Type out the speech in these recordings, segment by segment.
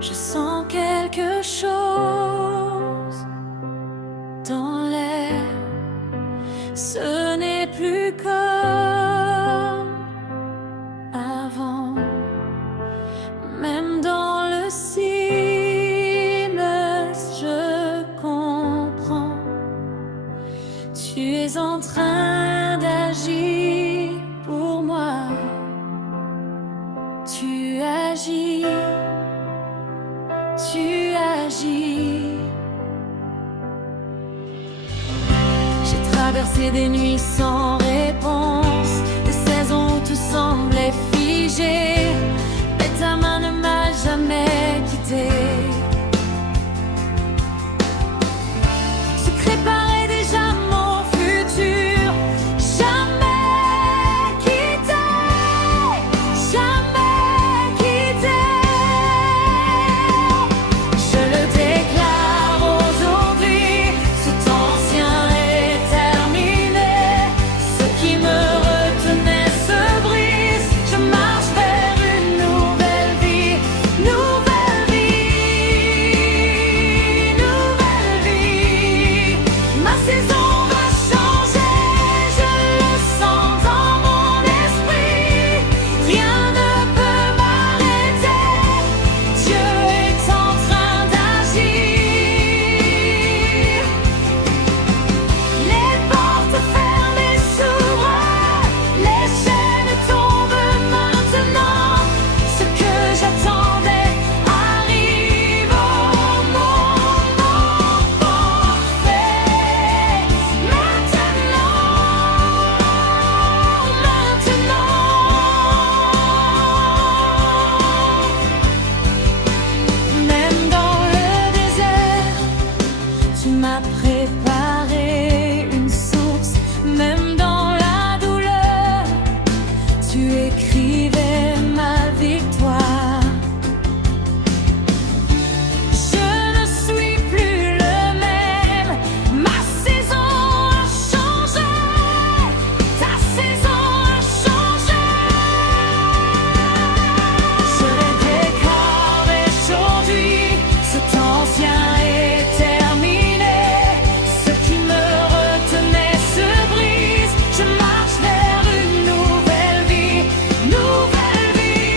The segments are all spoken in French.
Je sens quelque chose dans l'air. Ce n'est plus comme avant. Même dans le silence, je comprends. Tu es en train d'agir pour moi. Tu agis. Tu agis. J'ai traversé des nuits sans réponse, des saisons où tout semblait figé, mais ta main ne m'a jamais quitté. Tu préparais déjà mon futur, jamais quitté, jamais quitté. Je le déclare aujourd'hui, cet ancien est terminé. Ce qui me retenait se brise. Je marche vers une nouvelle vie, nouvelle vie, nouvelle vie. Ma saison va changer, je le sens dans mon esprit. Rien ne peut m'arrêter, Dieu est en train d'agir. Les portes fermées s'ouvrent, les chaînes tombent maintenant. Ce que j'attendais arrive au moment parfait. Maintenant. Même dans le désert, tu m'as préparé une source. Même dans la douleur, tu écrivais ma victoire. Je ne suis plus le même. Ma saison a changé. Ta saison a changé. Je le déclare aujourd'hui, cet ancien est terminé. Ce qui me retenait se brise. Je marche vers une nouvelle vie, nouvelle vie,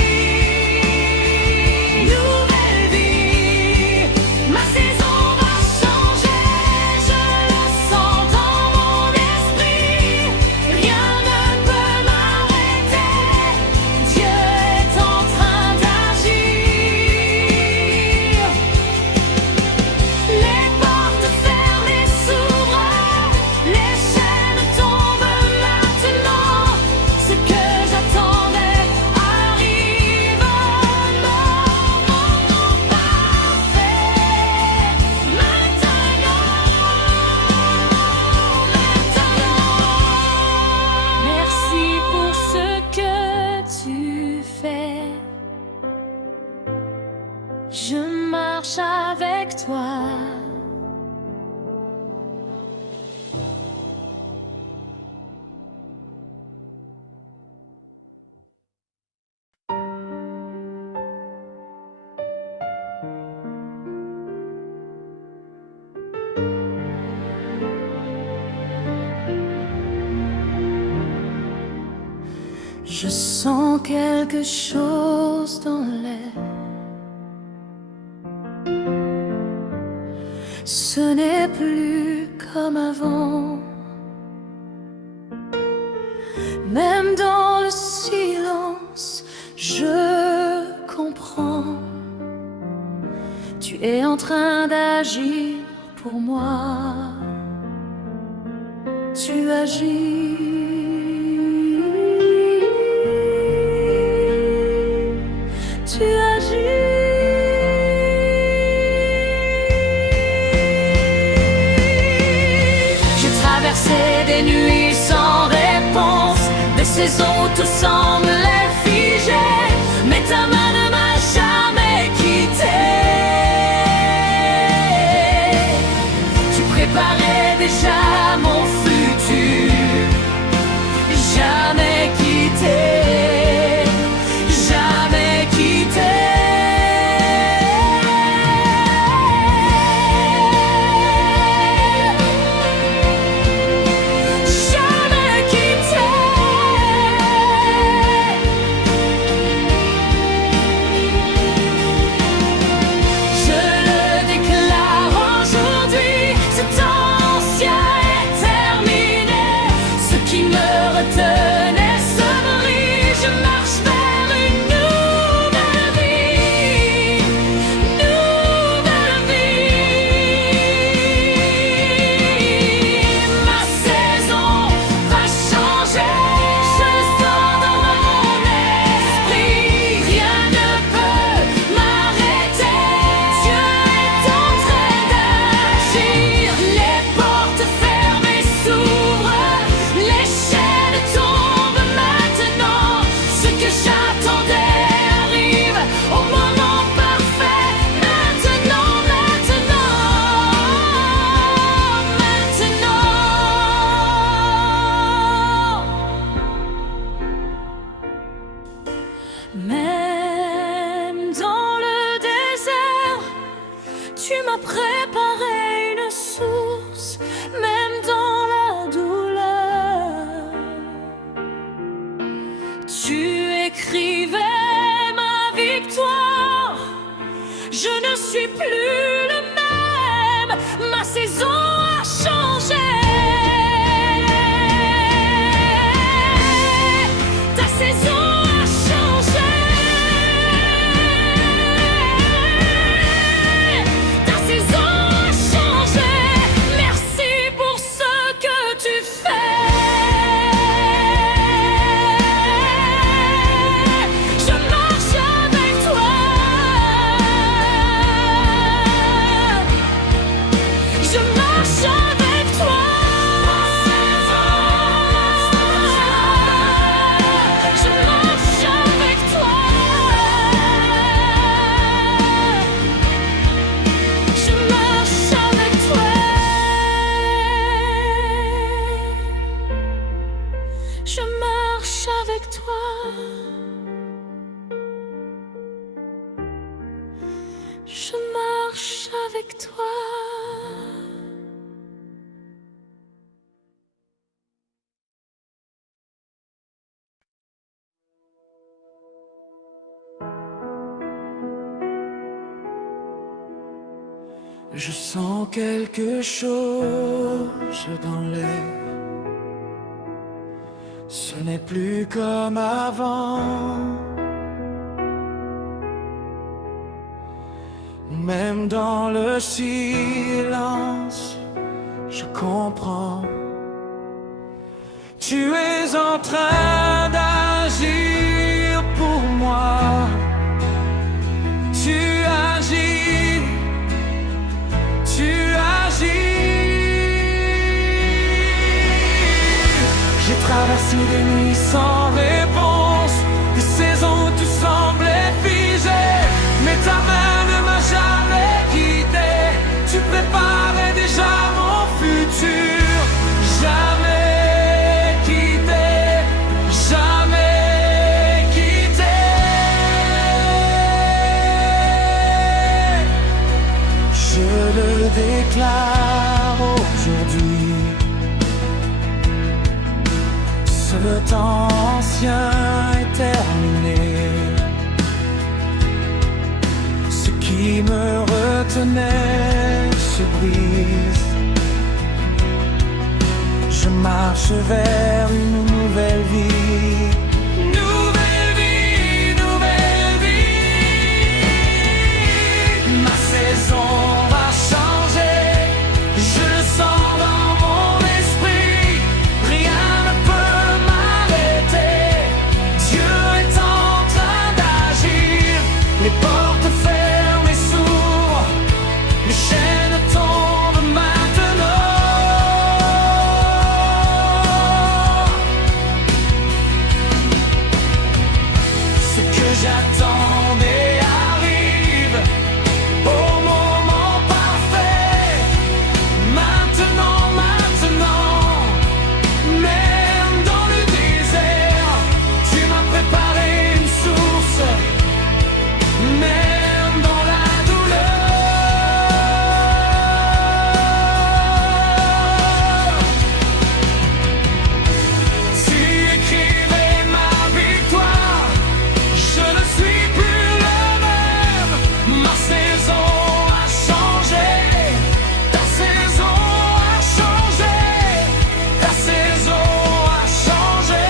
nouvelle vie. Ma saison va changer, je le sens dans mon esprit. Rien ne peut m'arrêter, Dieu est en train d'agir. Les portes fermées s'ouvrent, les chaînes tombent maintenant. Ce que j'attendais arrive au moment parfait. Maintenant. Merci pour ce que tu fais. Je marche avec toi. Je sens quelque chose dans l'air. Ce n'est plus comme avant. Même dans le silence, je comprends. Tu es en train d'agir pour moi. Tu agis. Tu agis. J'ai traversé des nuits sans réponse, des saisons où tout semblait figé, mais ta main ne m'a jamais quitté. Tu préparais déjà mon futur, jamais quitté, jamais quitté. tu m'as préparé une source, même dans la douleur. Tu écrivais ma victoire, je ne suis plus le même, ma saison a changé. Ta saison a changé. Ta saison a changé. Merci pour ce que tu fais. Je marche avec toi. Je marche avec toi. Je marche avec toi. Je marche avec toi. Je marche avec toi. Je marche avec toi. Je sens quelque chose dans l'air. Ce n'est plus comme avant. Même dans le silence, je comprends. Tu es en train d'agir pour moi. Tu agis. Tu agis. J'ai traversé des nuits sans réponse, des saisons où tout semblait figé, mais ta main ne m'a jamais quitté. Tu préparais déjà mon futur. Jamais quitté, jamais quitté. Je le déclare aujourd'hui. Ce temps ancien est terminé. Ce qui me retenait se brise. Je marche vers une nouvelle vie. Nouvelle vie, nouvelle vie. Ma saison va changer. Je le sens dans mon esprit. Rien ne peut m'arrêter. Dieu est en train d'agir. Les portes ferment et s'ouvrent. Les chaînes tombent maintenant. Ce que j'attendais arrive au moment parfait. Maintenant, maintenant, même dans le désert, tu m'as préparé une source. Même dans la douleur, tu écrivais ma victoire. Je ne suis plus le même. Ma saison a changé. Ta saison a changé. Ta saison a changé.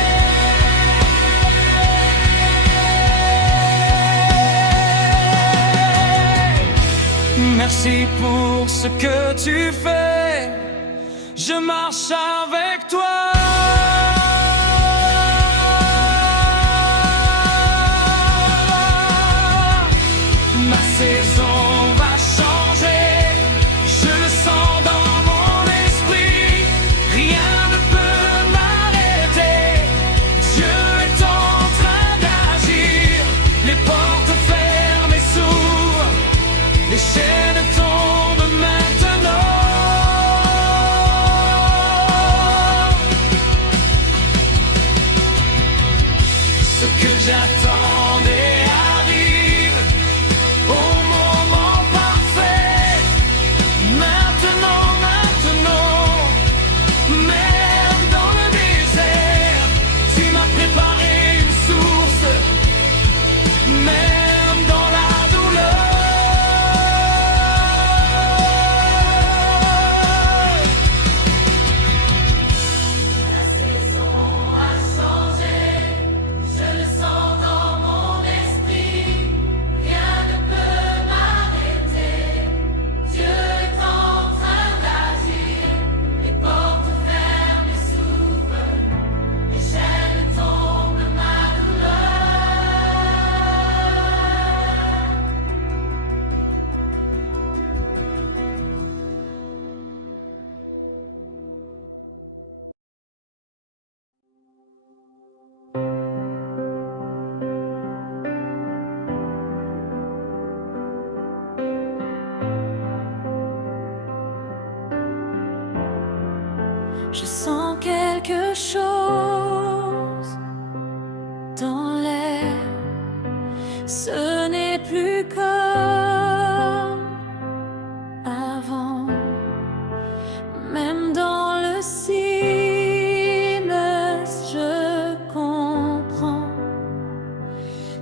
Merci pour ce que tu fais. Je marche avec toi. Ma saison va changer. Je le sens dans mon esprit. Rien ne peut m'arrêter. Dieu est en train d'agir. Les portes ferment et s'ouvrent. Les chaînes tombent maintenant. Ce que j'attendais arrive au moment parfait. Je sens quelque chose dans l'air. Ce n'est plus comme avant. Même dans le silence, je comprends.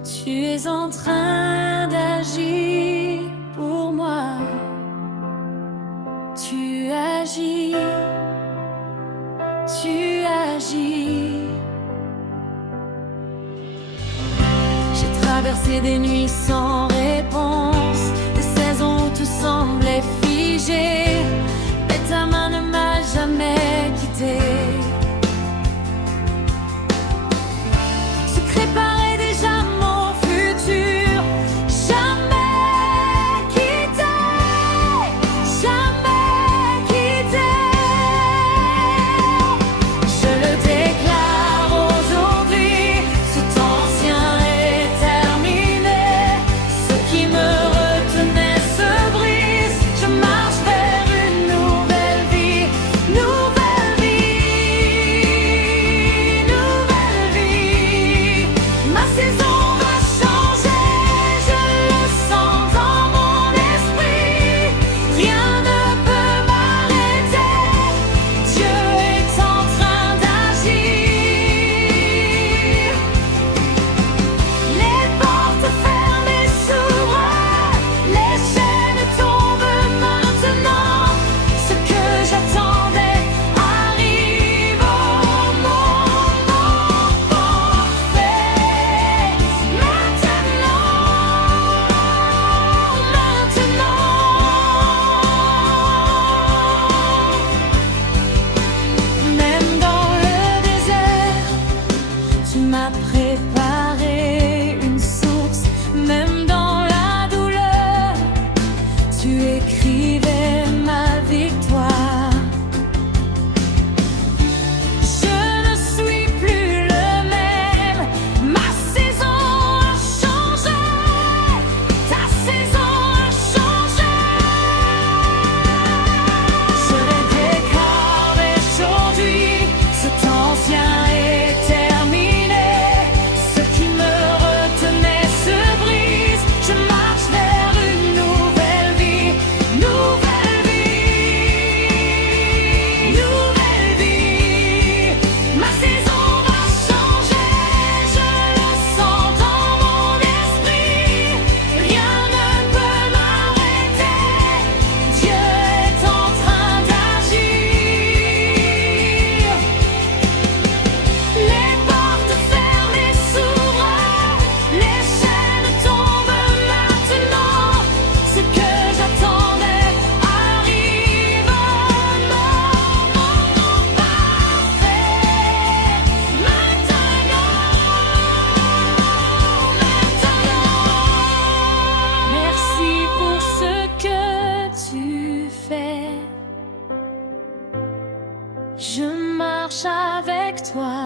Tu es en train d'agir pour moi. Tu agis. Tu agis. J'ai traversé des nuits sans réponse, des saisons où tout semblait figé, mais ta main ne m'a jamais quitté. Secret paraît déjà mon futur. Jamais quitté, jamais quitté. Je le déclare aujourd'hui, cet ancien est terminé. Ce qui me retenait se brise. Je marche vers une nouvelle vie, nouvelle vie, nouvelle vie. Ma saison va changer, je le sens dans mon esprit. Rien ne peut m'arrêter, Dieu est en train d'agir. Les portes fermées s'ouvrent, les chaînes tombent maintenant. Ce que j'attendais arrive au moment parfait. Maintenant. Même dans le désert, tu m'as préparé une source. Même dans la douleur, tu écrivais ma victoire. Je ne suis plus le même. Ma saison a changé. Ta saison a changé. Je le déclare aujourd'hui, cet ancien est terminé. Ce qui me retenait se brise. Je marche vers une nouvelle vie, nouvelle vie, nouvelle vie. Ma saison va changer, je le sens dans mon esprit. Rien ne peut m'arrêter, Dieu est en train d'agir. Les portes fermées s'ouvrent, les chaînes tombent maintenant. Ce que j'attendais arrive au moment parfait. Maintenant. Merci pour ce que tu fais. Je marche avec toi.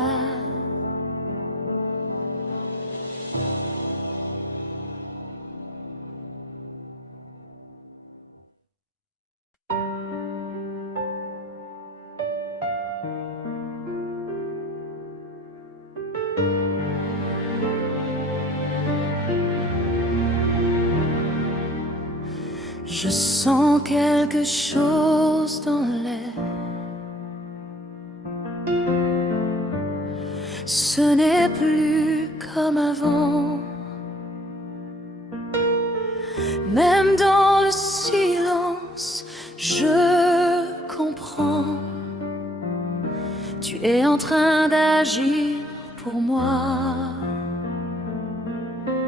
Je sens quelque chose dans l'air. Ce n'est plus comme avant. Même dans le silence, je comprends. Tu es en train d'agir pour moi.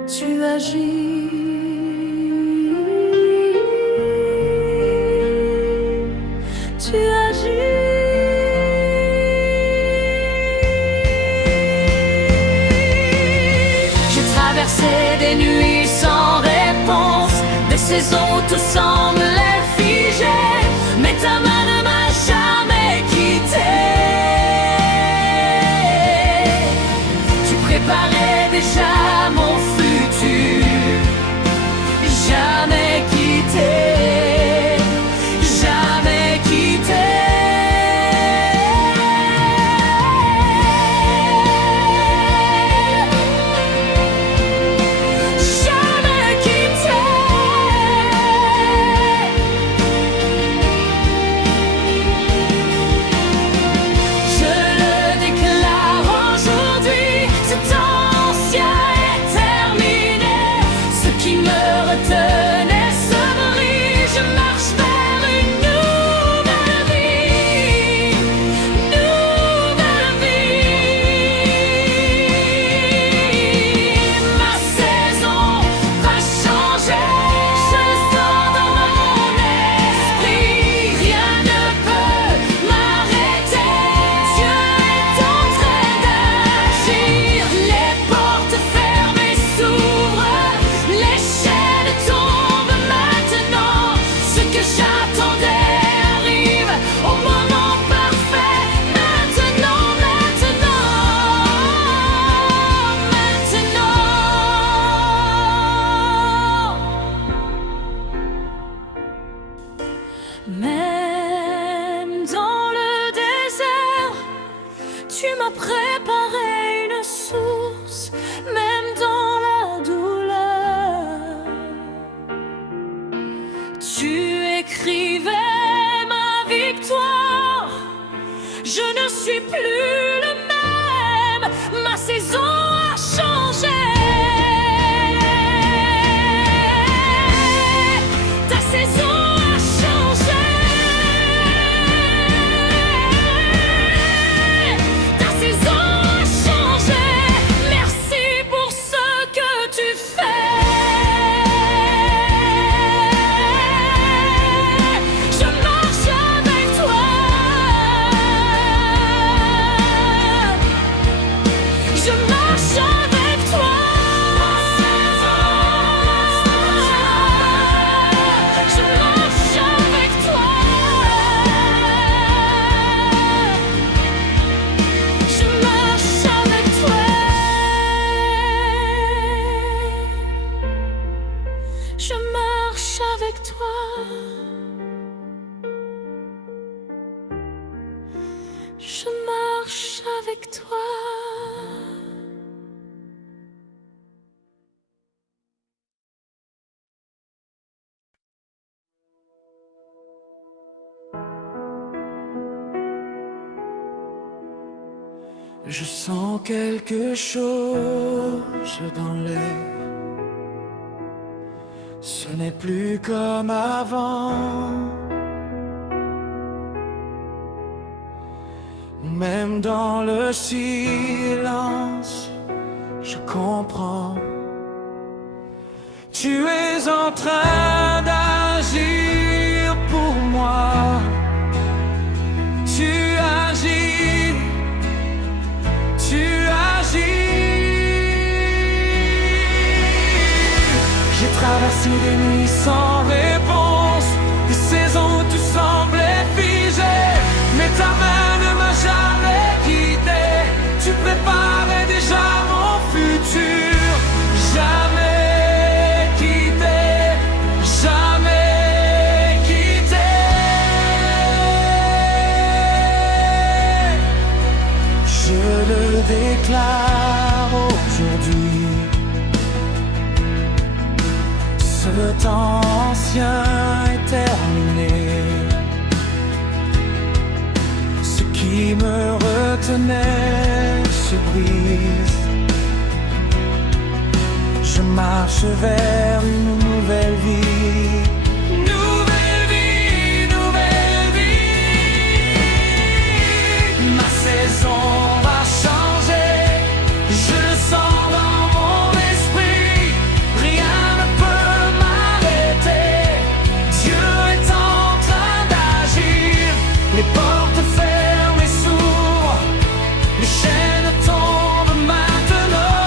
Tu agis. Tu agis. J'ai traversé des nuits sans réponse, des saisons où tout semblait figé, mais ta main ne m'a jamais quitté. Tu préparais déjà mon futur. Jamais quitté, jamais quitté. Même dans le désert, tu m'as préparé une source. Même dans la douleur, tu écrivais ma victoire. Je ne suis plus le même, ma saison a changé. Ta saison a changé. Ta saison a changé. Merci pour ce que tu fais. Je marche avec toi. Je marche avec toi. Je marche avec toi. Je marche avec toi. Je marche avec toi. Je marche avec toi. Je sens quelque chose dans l'air. Ce n'est plus comme avant. Même dans le silence, je comprends. Tu es en train d'agir pour moi. Tu agis. Tu agis. J'ai traversé des nuits sans réponse, des saisons où tout semblait figé, mais ta main ne m'a jamais quitté. Tu préparais déjà mon futur. Jamais quitté, jamais quitté. Je le déclare aujourd'hui. Ce temps ancien est terminé. Ce qui me retenait se brise. Je marche vers une nouvelle vie. Nouvelle vie, nouvelle vie. Ma saison va changer. Je le sens dans mon esprit. Rien ne peut m'arrêter. Dieu est en train d'agir. Les portes ferment et s'ouvrent. Les chaînes tombent maintenant.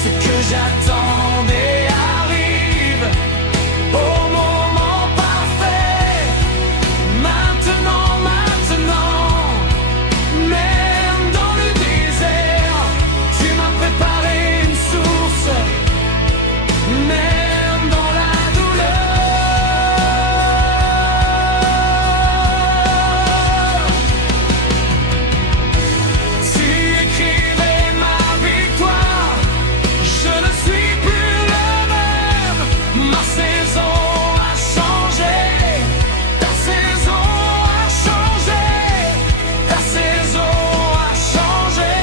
Ce que j'attendais arrive au moment parfait. Maintenant, maintenant, même dans le désert, tu m'as préparé une source. Même dans la douleur, tu écrivais ma victoire. Je ne suis plus le même. Ma saison a changé. Ta saison a changé. Ta saison a changé.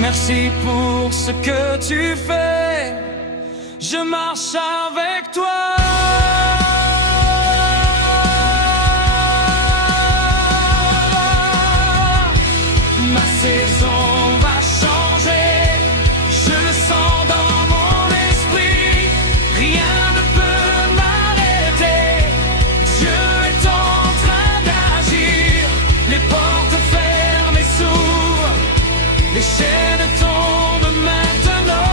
Merci pour ce que tu fais. Je marche avec toi. Ma saison va changer. Je le sens dans mon esprit. Rien ne peut m'arrêter. Dieu est en train d'agir. Les portes ferment et s'ouvrent. Les chaînes tombent maintenant.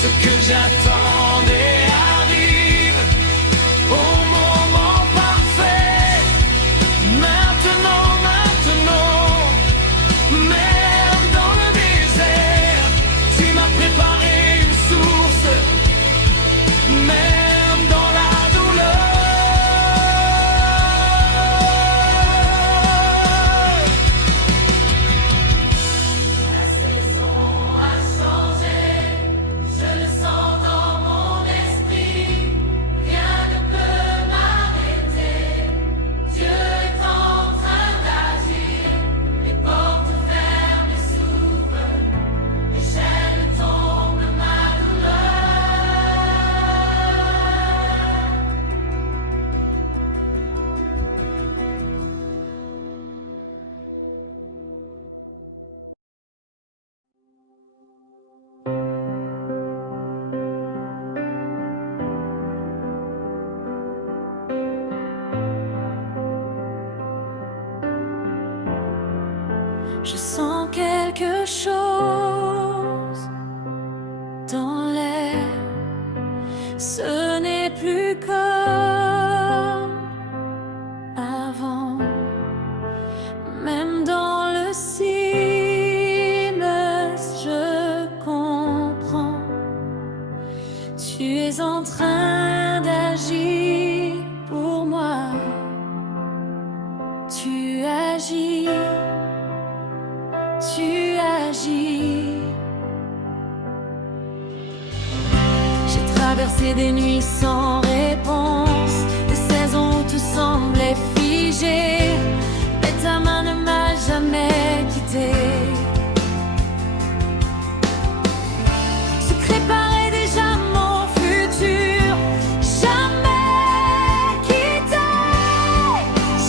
Ce que j'attendais Je sens quelque chose dans l'air. Ce n'est plus comme avant. Même dans le silence, je comprends. Tu es en train d'agir pour moi. Tu agis. Tu agis. J'ai traversé des nuits sans réponse, des saisons où tout semblait figé, mais ta main ne m'a jamais quitté. Tu préparais déjà mon futur, jamais quitté,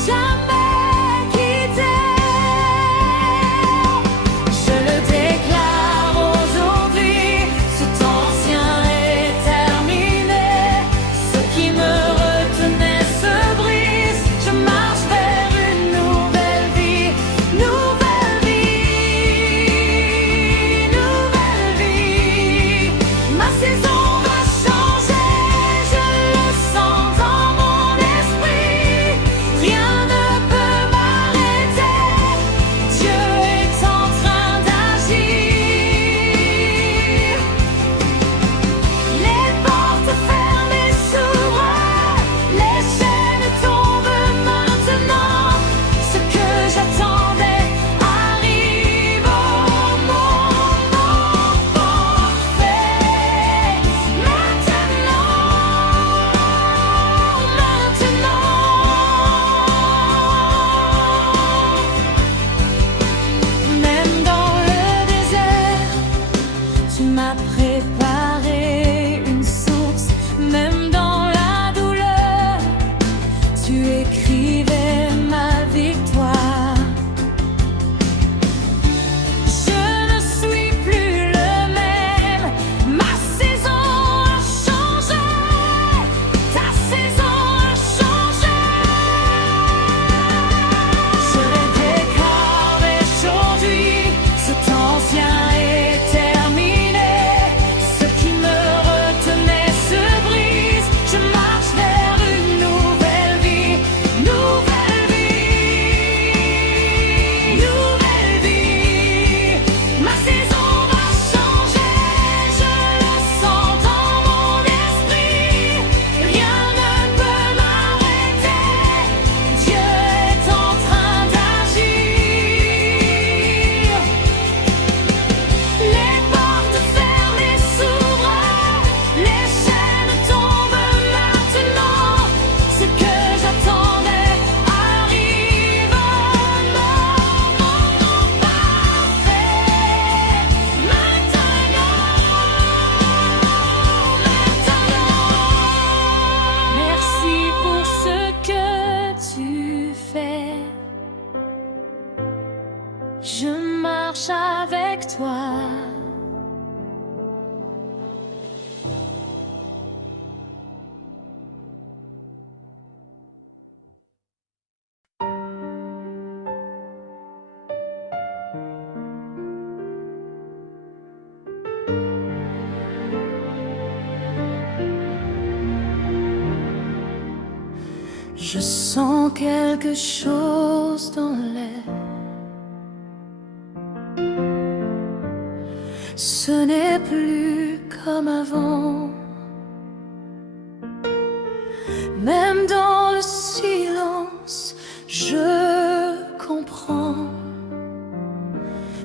jamais quitté. Je le déclare aujourd'hui, cet ancien est terminé. Ce qui me retenait se brise. Je marche vers une nouvelle vie, nouvelle vie, nouvelle vie. Ma saison va changer, je le sens dans mon esprit. Rien ne peut m'arrêter, Dieu est en train d'agir. Les portes fermées s'ouvrent, les chaînes tombent maintenant. Ce que j'attendais arrive au moment parfait. Maintenant. Même dans le désert, tu m'as préparé une source. Même dans la douleur, tu écrivais ma victoire. Je ne suis plus le même. Ma saison a changé. Ta saison a changé. Je le déclare aujourd'hui, cet ancien est terminé. Ce qui me retenait se brise. Je marche vers une nouvelle vie, nouvelle vie, nouvelle vie. Ma saison va changer, je le sens dans mon esprit. Rien ne peut m'arrêter, Dieu est en train d'agir. Les portes fermées s'ouvrent, les chaînes tombent maintenant. Ce que j'attendais arrive au moment parfait. Maintenant. Merci pour ce que tu fais. Je marche avec toi. Je sens quelque chose dans l'air. Ce n'est plus comme avant. Même dans le silence, je comprends.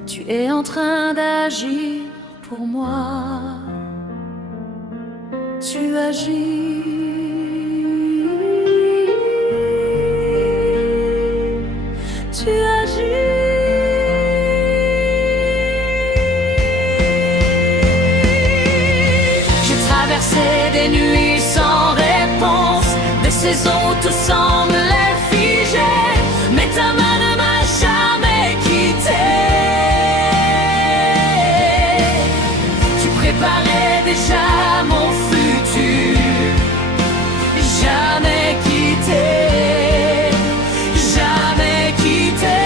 Tu es en train d'agir pour moi. Tu agis. Tu agis. J'ai traversé des nuits sans réponse, des saisons où tout semblait figé, mais ta main ne m'a jamais quitté. Tu préparais déjà mon futur, jamais quitté, jamais quitté.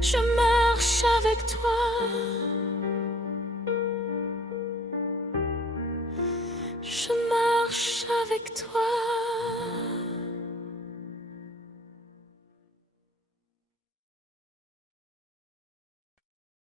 je marche avec toi. Je marche avec toi.